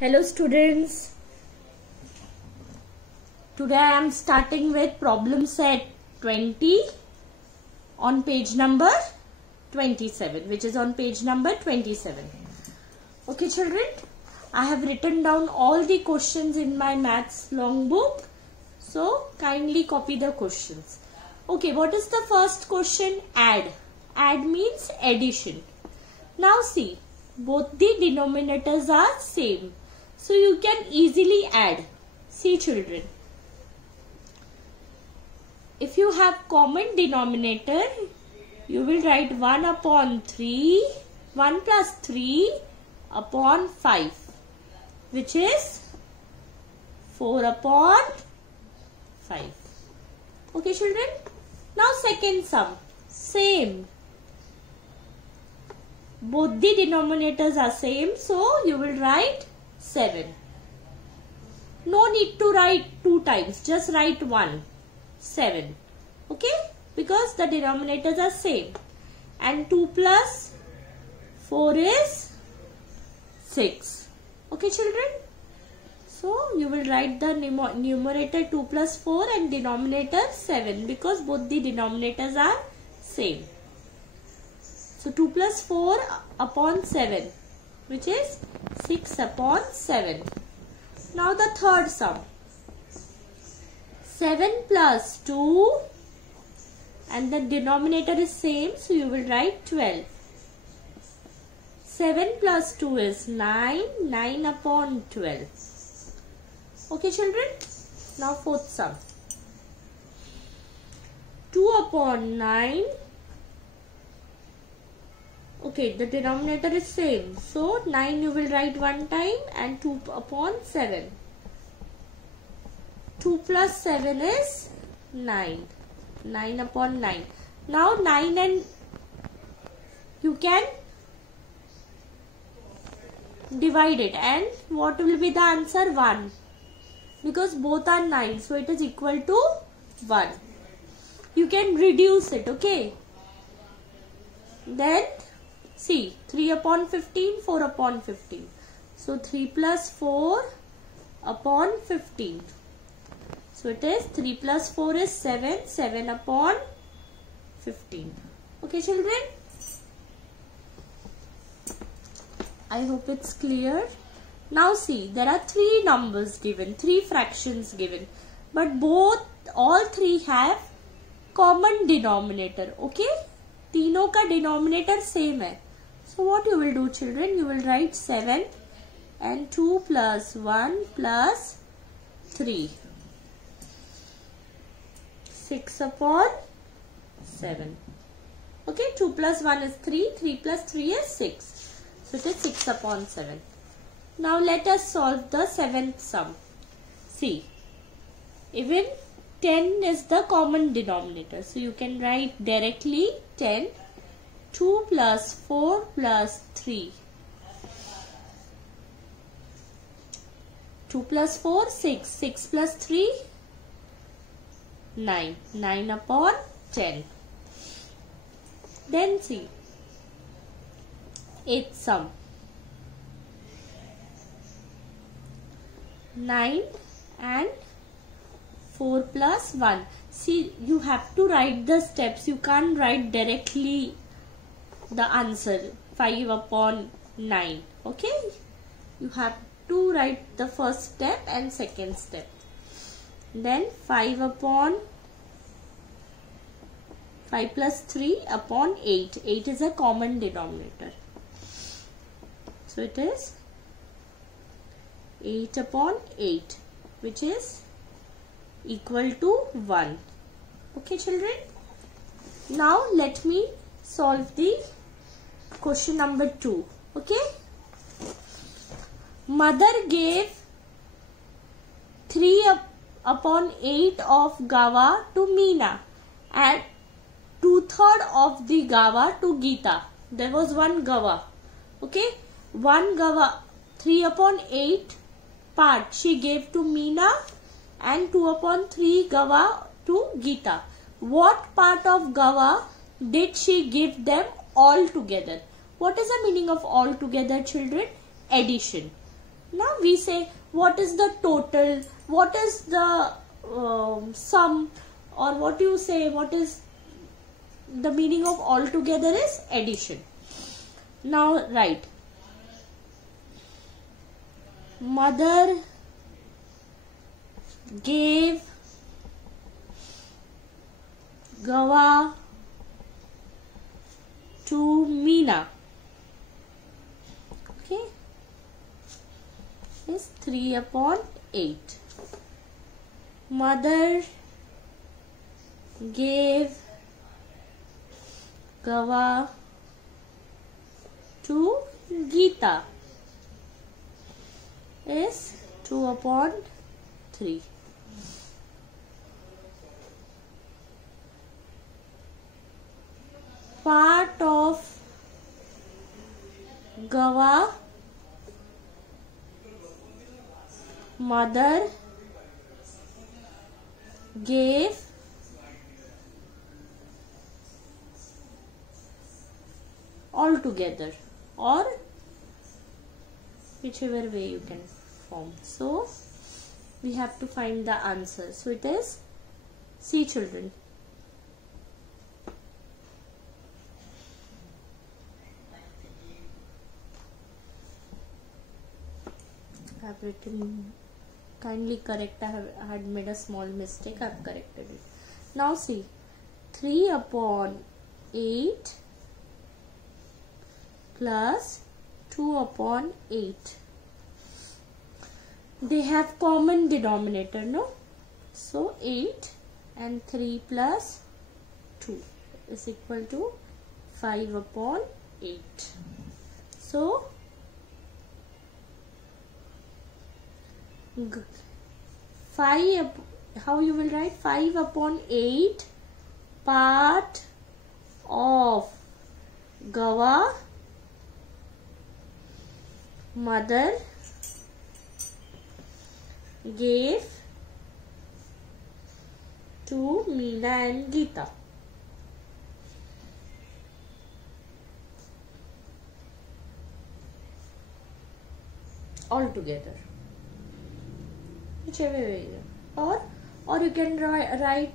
Hello students, today I am starting with problem set 20 on page number 27, which is on page number 27. Okay children, I have written down all the questions in my maths long book, so kindly copy the questions. Okay, what is the first question? Add. Add means addition. Now see, both the denominators are same, so you can easily add. See children, if you have common denominator, you will write 1 upon 3, 1 plus 3 upon 5, which is 4 upon 5. Okay children, now second sum, same. Both the denominators are same, so you will write 7. No need to write 2 times, just write 1, 7. Okay, because the denominators are same. And 2 plus 4 is 6. Okay children, so you will write the numerator 2 plus 4 and denominator 7, because both the denominators are same. So 2 plus 4 upon 7, which is 6 upon 7. Now the third sum. 7 plus 2, and the denominator is same, so you will write 12. 7 plus 2 is 9, 9 upon 12. Okay children, now fourth sum. 2 upon 9. Okay, the denominator is same, so 9 you will write 1 time and 2 upon 7. 2 plus 7 is 9. 9 upon 9. Now 9 and you can divide it, and what will be the answer? 1. Because both are 9, so it is equal to 1. You can reduce it, okay? Then see, 3 upon 15, 4 upon 15. So 3 plus 4 upon 15. So it is 3 plus 4 is 7, 7 upon 15. Okay children? I hope it's clear. Now see, there are 3 numbers given, 3 fractions given. But all 3 have common denominator. Okay? तीनों का denominator same है. So what you will do children? You will write 7 and 2 plus 1 plus 3. 6 upon 7. Okay, 2 plus 1 is 3. 3 plus 3 is 6. So it is 6 upon 7. Now let us solve the 7th sum. See, even 10 is the common denominator. So you can write directly 10. 2 plus 4 plus 3. 2 plus 4, 6. 6 plus 3, 9. 9 upon 10. Then see, 8th sum. 9 and 4 plus 1. See, you have to write the steps. You can't write directly the answer 5 upon 9. Okay, you have to write the first step and second step. Then 5 upon 5 plus 3 upon 8. 8 is a common denominator, so it is 8 upon 8, which is equal to 1. Okay children, now let me solve the question number 2. Okay, mother gave 3 upon 8 of Gava to Meena and 2/3 of the Gava to Geeta. There was one Gava. Okay, one Gava, 3 upon 8 part she gave to Meena and 2 upon 3 Gava to Geeta. What part of Gava did she give them all together? What is the meaning of all together children? Addition. Now we say what is the total, what is the sum, or what you say, what is the meaning of all together is addition. Now write, mother gave Gawa to Meena. Okay, is 3/8. Mother gave Gawa to Geeta is 2/3. Part of Gawa mother gave all together, or whichever way you can form. So we have to find the answer. So it is C, children. I have written, kindly correct, I had made a small mistake, I have corrected it. Now see, 3/8 plus 2/8. They have common denominator, no? So 8 and 3 plus 2 is equal to 5/8. So 5, how you will write? 5/8 part of Gawa mother gave to Meena and Geeta. All together, whichever way, or you can write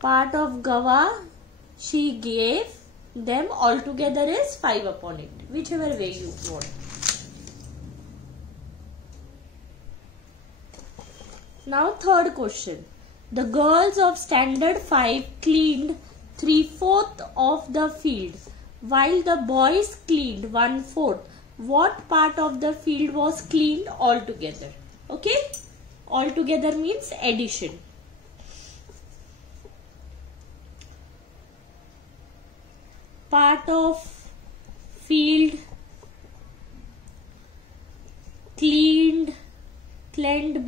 part of Gawa she gave them, all together is 5/8, whichever way you want. Now third question. The girls of standard 5 cleaned 3/4 of the field, while the boys cleaned 1/4. What part of the field was cleaned altogether? Okay, altogether means addition. Part of field cleaned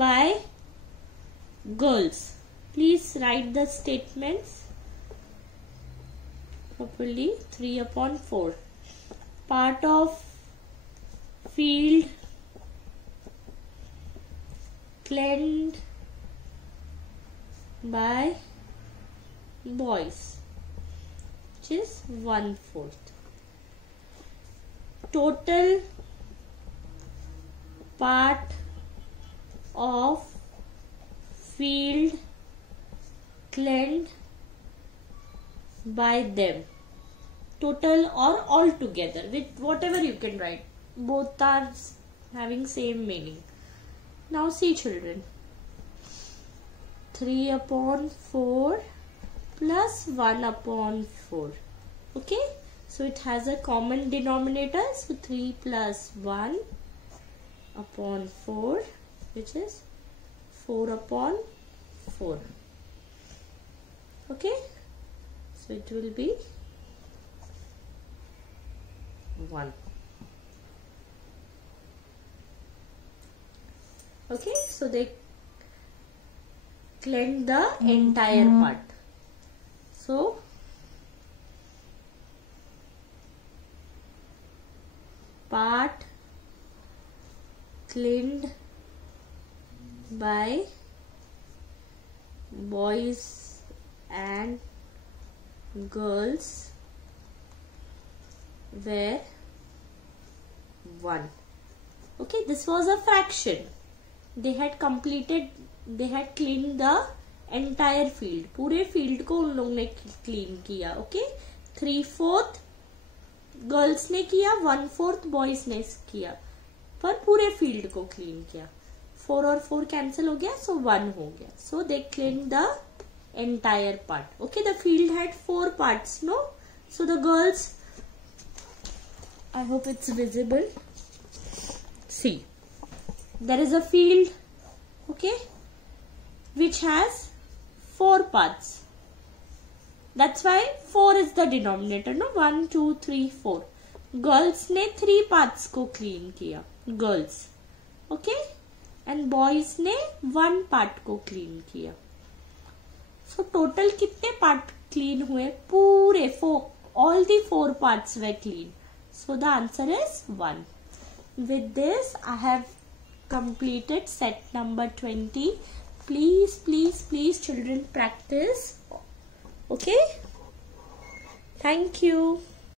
by girls. Please write the statements properly. 3/4. Part of field cleaned by boys, which is 1/4. Total part of field cleaned by them. Total or all together, with whatever you can write. Both are having same meaning. Now see, children. 3/4 plus 1/4. Okay, so it has a common denominator. So 3 plus 1/4, which is 4/4. Okay, so it will be 1. Okay, so they cleaned the entire part. So part cleaned by boys and girls were 1. Okay, this was a fraction. They had cleaned the entire field. पूरे field को उन लोगों ने clean किया. Okay, 3/4 girls ने किया, 1/4 boys ने किया, पर पूरे फील्ड को क्लीन किया. 4 और 4 कैंसिल हो गया, सो 1 हो गया. So they clean the entire part. Okay, the field had 4 parts, no? So the girls, I hope it's visible. See, there is a field, okay, which has 4 parts. That's why 4 is the denominator, no? 1, 2, 3, 4. Girls ने 3 parts को clean किया. Girls, okay? And boys ने 1 part को clean किया. So total कितने part clean हुए? पूरे 4. All the 4 parts were clean. So the answer is 1. With this, I have completed set number 20. Please, please, please, children, practice. Okay? Thank you.